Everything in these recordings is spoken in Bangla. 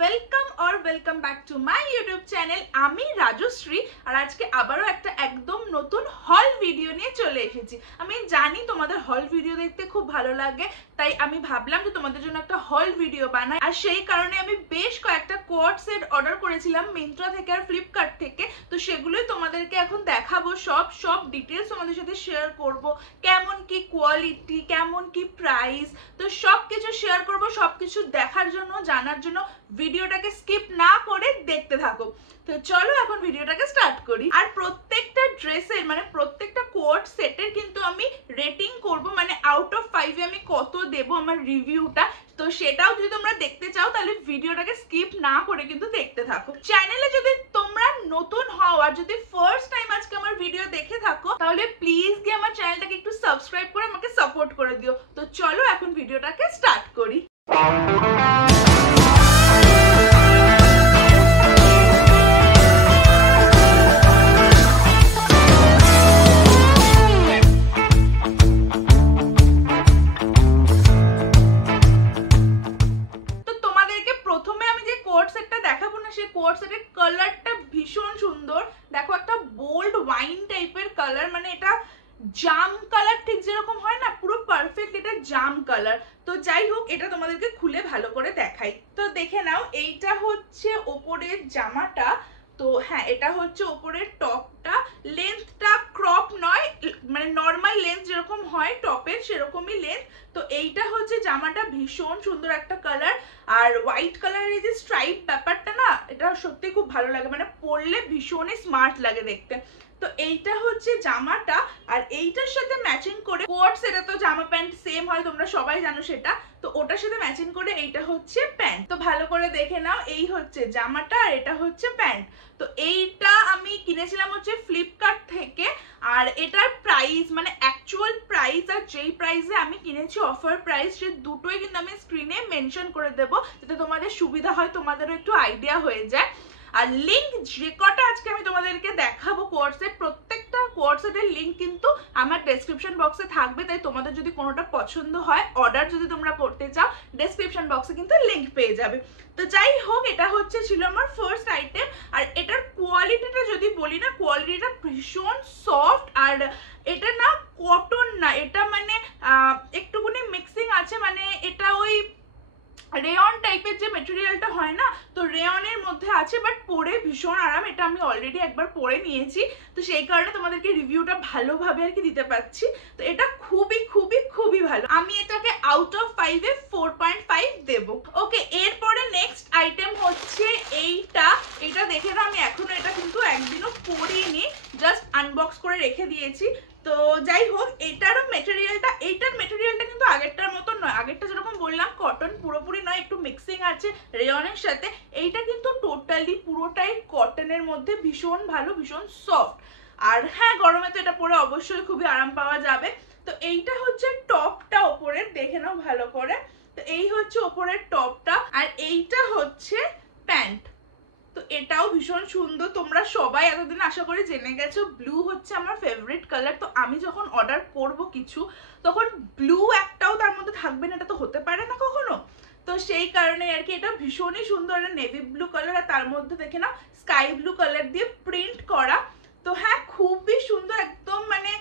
Welcome back to my YouTube channel. আমি রাজশ্রী আর আজকে আবারও একটা একদম নতুন হল ভিডিও নিয়ে চলে এসেছি। আমি জানি তোমাদের হল ভিডিও দেখতে খুব ভালো লাগে, তাই আমি ভাবলাম যে তোমাদের জন্য একটা হল ভিডিও বানাই। আর সেই কারণে আমি বেশ কয়েকটা কোয়ার্ড সেট অর্ডার করেছিলাম মিন্ত্রা থেকে আর ফ্লিপকার্ট থেকে। তো সেগুলোই তোমাদেরকে এখন দেখাবো, সব ডিটেলস তোমাদের সাথে শেয়ার করব, কেমন কি কোয়ালিটি, কেমন কি প্রাইস, তো সবকিছু শেয়ার করব। সবকিছু দেখার জন্য, জানার জন্য ভিডিওটাকে স্কিপ না করে দেখতে থাকো। তো চলো এখন ভিডিওটাকে স্টার্ট করি। আর প্রত্যেকটা ড্রেসের মানে প্রত্যেকটা কোয়ার্ড সেটের কিন্তু আমি রেটিং করব, মানে আউট অফ 5 আমি কত দেব আমার রিভিউটা। তো সেটাও যদি তোমরা দেখতে চাও তাহলে ভিডিওটাকে স্কিপ না করে কিন্তু দেখতে থাকো। চ্যানেলে যদি তোমরা নতুন হও আর যদি ফার্স্ট টাইম আজকে আমার ভিডিও দেখে থাকো তাহলে প্লিজ গিয়ে আমার চ্যানেলটাকে একটু সাবস্ক্রাইব করে আমাকে সাপোর্ট করে দিও। তো চলো এখন ভিডিওটাকে স্টার্ট করি। কোয়ার্ড সেটের কালারটা ভীষণ সুন্দর। দেখো একটা বোল্ড ওয়াইন টাইপের কালার, মানে এটা জাম কালার, ঠিক যেরকম হয় না, পুরো পারফেক্ট এটা জাম কালার। তো যাই হোক, এটা তোমাদেরকে খুলে ভালো করে দেখাই। তো দেখে নাও, এইটা হচ্ছে ওপরের জামাটা। তো হ্যাঁ, এটা হচ্ছে ওপরের টপটা। লেন্থটা ক্রপ নয়, মানে নর্মাল লেন্থ যেরকম হয় টপের সেরকমই লেন্থ। তো এইটা হচ্ছে জামাটা, ভীষণ সুন্দর একটা কালার। আর হোয়াইট কালারের এই যে স্ট্রাইপ ব্যাপারটা না, এটা সত্যি খুব ভালো লাগে, মানে পরলে ভীষণই স্মার্ট লাগে দেখতে। তো এইটা হচ্ছে জামাটা, আর এইটার সাথে ম্যাচিং করে কোয়ার্ড সেটা তো জামা প্যান্ট সেম হয়, তোমরা সবাই জানো সেটা। তো ওটার সাথে ম্যাচিং করে এইটা হচ্ছে প্যান্ট। তো ভালো করে দেখে নাও, এই হচ্ছে জামাটা আর এটা হচ্ছে প্যান্ট। তো এইটা আমি কিনেছিলাম হচ্ছে ফ্লিপকার্ট থেকে। আর এটার প্রাইস মানে অ্যাকচুয়াল প্রাইস আর যেই প্রাইসে আমি কিনেছি অফার প্রাইস, সে দুটোই কিন্তু আমি স্ক্রিনে মেনশন করে দেবো, যাতে তোমাদের সুবিধা হয়, তোমাদেরও একটু আইডিয়া হয়ে যায়। আর লিঙ্ক যে কটা আজকে আমি তোমাদেরকে দেখাবো কোয়ার্ড সেট, প্রত্যেকটা কোয়ার্ড সেটের লিঙ্ক কিন্তু আমার ডেসক্রিপশন বক্সে থাকবে। তাই তোমাদের যদি কোনোটা পছন্দ হয়, অর্ডার যদি তোমরা করতে চাও, ডেসক্রিপশন বক্সে কিন্তু লিঙ্ক পেয়ে যাবে। তো যাই হোক, এটা হচ্ছে ছিল আমার ফার্স্ট আইটেম। আর এটার কোয়ালিটিটা যদি বলি না, কোয়ালিটিটা ভীষণ সফট। আর এটা না কটন না, এটা মানে একটুখানি মিক্সিং আছে, মানে এটা ওই রেয়ন টাইপের যে মেটেরিয়ালটা হয় না, তো রেয়নের মধ্যে আছে, বাট পরে ভীষণ আরাম। এটা আমি অলরেডি একবার পরে নিয়েছি, তো সেই কারণে তোমাদেরকে রিভিউটা ভালোভাবে আর কি দিতে পারছি। তো এটা খুবই খুবই খুবই ভালো। আমি এটাকে আউট অফ 5 এ 4.5 দেব। ওকে, এরপরে নেক্সট আইটেম হচ্ছে এইটা। এটা দেখে না, আমি এখনো এটা কিন্তু একদিনও পরিনি, জাস্ট আনবক্স করে রেখে দিয়েছি। তো যাই হোক, এইটার মেটেরিয়ালটা কিন্তু আগেরটার মতো নয়। আগেরটা যেরকম বললাম কটন পুরোপুরি নয়, একটু মিক্সিং আছে রেয়নের সাথে। এইটা কিন্তু টোটালি পুরোটাই কটনের মধ্যে, ভীষণ ভালো, ভীষণ সফট। আর হ্যাঁ, গরমে তো এটা পরে অবশ্যই খুবই আরাম পাওয়া যাবে। তো এইটা হচ্ছে টপটা ওপরের, দেখে নাও ভালো করে। তো এই হচ্ছে ওপরের টপটা, আর এইটা হচ্ছে প্যান্ট। তো এটাও ভীষণ সুন্দর। তোমরা সবাই এতদিন আশা করি জেনে গেছো ব্লু হচ্ছে আমার ফেভারিট কালার। তো আমি যখন অর্ডার করব কিছু, তখন ব্লু একটাও তার মধ্যে থাকবে না, এটা তো হতে পারে না কখনো। তো সেই কারণে আর কি এটা ভীষণই সুন্দর, নেভি ব্লু কালার, আর তার মধ্যে দেখে নাও স্কাই ব্লু কালার দিয়ে প্রিন্ট করা। তো হ্যাঁ, খুবই সুন্দর, একদম মানে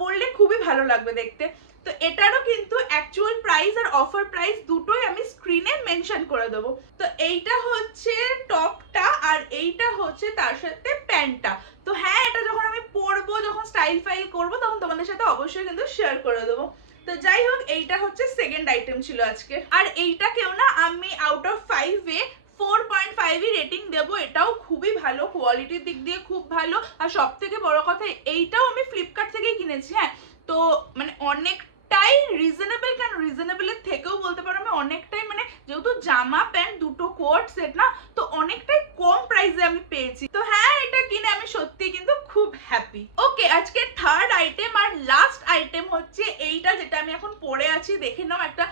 পরলে খুবই ভালো লাগবে দেখতে। তো এটারও কিন্তু অ্যাকচুয়াল প্রাইস আর অফার প্রাইস দুটোই আমি স্ক্রিনে মেনশন করে দেবো। তো এইটা হচ্ছে টপটা, আর এইটা হচ্ছে তার সাথে প্যান্টটা। তো হ্যাঁ, এটা যখন আমি পরবো, যখন স্টাইল ফাইল করবো, তখন তোমাদের সাথে অবশ্যই কিন্তু শেয়ার করে দেবো। তো যাই হোক, এইটা হচ্ছে সেকেন্ড আইটেম ছিল আজকে। আর এইটাকেও না আমি আউট অফ 5 এ 4.5 রেটিং দেবো। এটাও খুবই ভালো, কোয়ালিটির দিক দিয়ে খুব ভালো। আর সব থেকে বড় কথা, এইটাও আমি ফ্লিপকার্ট থেকেই কিনেছি। হ্যাঁ, তো মানে অনেকটাই রিজনেবল, কেন রিজনেবলের থেকেও বলতে পারো আমি অনেকটাই, মানে যেহেতু জামা প্যান্ট দুটো কোয়ার্ড সেট না, তো অনেকটাই কম প্রাইসে আমি পেয়েছি। তো হ্যাঁ, এটা কিনে আমি সত্যি কিন্তু খুব হ্যাপি। ওকে, আজকে থার্ড আইটেম আর লাস্ট আইটেম হচ্ছে এইটা, যেটা আমি এখন পরে আছি। দেখে নাও, একটা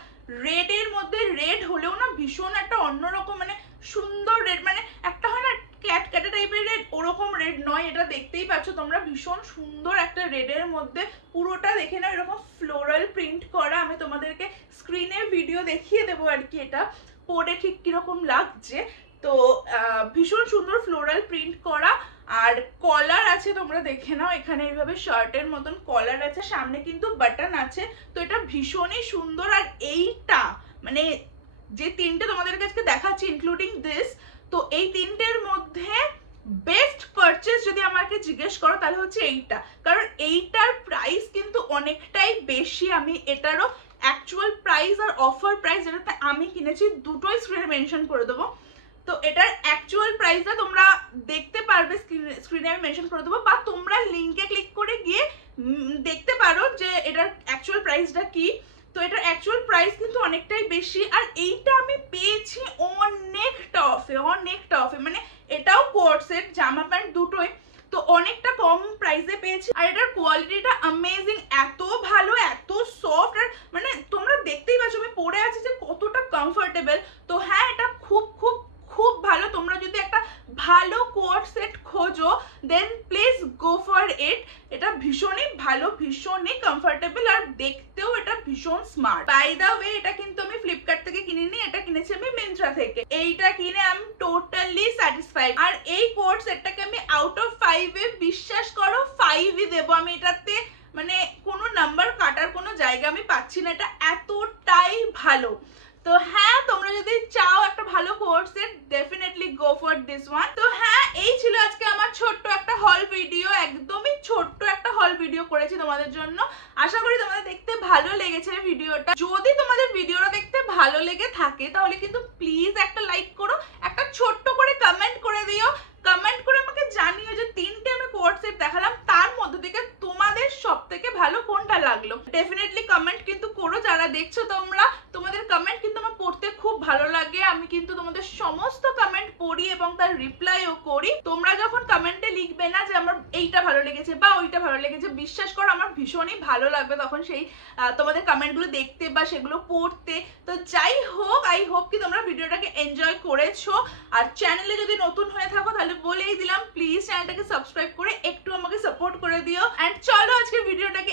রেড এর মধ্যে, রেড হলেও না ভীষণ একটা অন্যরকম, মানে সুন্দর রেড, মানে একটা হয় না ক্যাট ক্যাটে টাইপের রেড, ওরকম রেড নয়, এটা দেখতেই পাচ্ছ তোমরা, ভীষণ সুন্দর একটা রেডের মধ্যে পুরোটা দেখে নাও এরকম ফ্লোরাল প্রিন্ট করা। আমি তোমাদেরকে স্ক্রিনে ভিডিও দেখিয়ে দেবো আর কি এটা পরে ঠিক কিরকম লাগছে। তো ভীষণ সুন্দর ফ্লোরাল প্রিন্ট করা, আর কলার আছে তোমরা দেখে নাও, এখানে এইভাবে শার্টের মতন কলার আছে, সামনে কিন্তু বাটন আছে। তো এটা ভীষণই সুন্দর। আর এইটা মানে যে তিনটে তোমাদের কাছে দেখাচ্ছি ইনক্লুডিং দিস, তো এই তিনটের মধ্যে বেস্ট পারচেজ যদি আমাকে জিজ্ঞেস করো তাহলে হচ্ছে এইটা, কারণ এইটার প্রাইস কিন্তু অনেকটাই বেশি। আমি এটারও অ্যাকচুয়াল প্রাইস আর অফার প্রাইস যেটাতে আমি কিনেছি দুটোই স্ক্রিনে মেনশন করে দেবো। তো এটার অ্যাকচুয়াল প্রাইসটা তোমরা দেখতে পারবে, স্ক্রিনে আমি মেনশন করে দেবো, বা তোমরা লিঙ্কে ক্লিক করে গিয়ে দেখতে পারো যে এটার অ্যাকচুয়াল প্রাইসটা কি। তো এটার অ্যাকচুয়াল প্রাইস কিন্তু অনেকটাই বেশি, আর এইটা আমি পেয়েছি অনেকটা অফে, মানে এটাও কোট সেট জামা প্যান্ট দুটোই, তো অনেকটা কম প্রাইসে পেয়েছি। আর এটার কোয়ালিটিটা অ্যামেজিং, এত ভালো, এত সফট, আর মানে তোমরা দেখতেই পাচ্ছ আমি পরে আছি যে কতটা কমফোর্টেবল। তো হ্যাঁ, এটা খুব খুব খুব ভালো। তোমরা যদি একটা ভালো কোট সেট খোঁজো দেন প্লিজ গো ফর ইট। এটা ভীষণই ভালো, ভীষণই কমফোর্টেবল, আর দেখতেও এটা ভীষণ স্মার্ট। বাই দা ওয়ে, এটা কিন্তু আমি ফ্লিপকার্ট থেকে কিনিনি, এটা কিনেছি আমি মিন্ত্রা থেকে। এইটা কিনে আমি টোটালি স্যাটিসফাইড। আর এই কোট সেটটাকে আমি আউট অফ 5 এ বিশ্বাস করো 5ই দেবো আমি। এটাতে মানে কোনো নাম্বার কাটার কোনো জায়গা আমি পাচ্ছি না, এটা এতটাই ভালো। তো হ্যাঁ, তোমরা যদি চাও একটা ভালো coat set definitely go for this one. তো হ্যাঁ, এই ছিল আজকে আমার ছোট্ট একটা হল ভিডিও, একদমই ছোট্ট একটা হল ভিডিও করেছি তোমাদের জন্য। আশা করি তোমাদের দেখতে ভালো লেগেছে ভিডিওটা। যদি তোমাদের ভিডিওটা দেখতে ভালো লেগে থাকে তাহলে কিন্তু প্লিজ একটা লাইক করো, একটা ছোট্ট করে কমেন্ট করে দিও। কমেন্ট করে আমাকে জানিও যে তিনটে আমি কোট সেট দেখালাম তার মধ্যে থেকে তোমাদের সব থেকে ভালো কোনটা লাগলো। ডেফিনেটলি কমেন্ট কিন্তু করো যারা দেখছো তোমরা, তোমাদের কমেন্ট কিন্তু আমার পড়তে খুব ভালো লাগে। আমি কিন্তু তোমাদের সমস্ত কমেন্ট পড়ি এবং তার রিপ্লাইও করি। তোমরা যখন কমেন্টে লিখবে না যে আমার এইটা ভালো লেগেছে বা ওইটা ভালো লেগেছে, বিশ্বাস করো আমার ভীষণই ভালো লাগবে তখন সেই তোমাদের কমেন্টগুলো দেখতে বা সেগুলো পড়তে। তো যাই হোক, আই হোপ কি তোমরা ভিডিওটাকে এনজয় করেছো। আর চ্যানেলে যদি নতুন হয়ে থাকো তাহলে বলেই দিলাম, প্লিজ চ্যানেলটাকে সাবস্ক্রাইব করে একটু আমাকে সাপোর্ট করে দিও। এন্ড চলো আজকে ভিডিওটাকে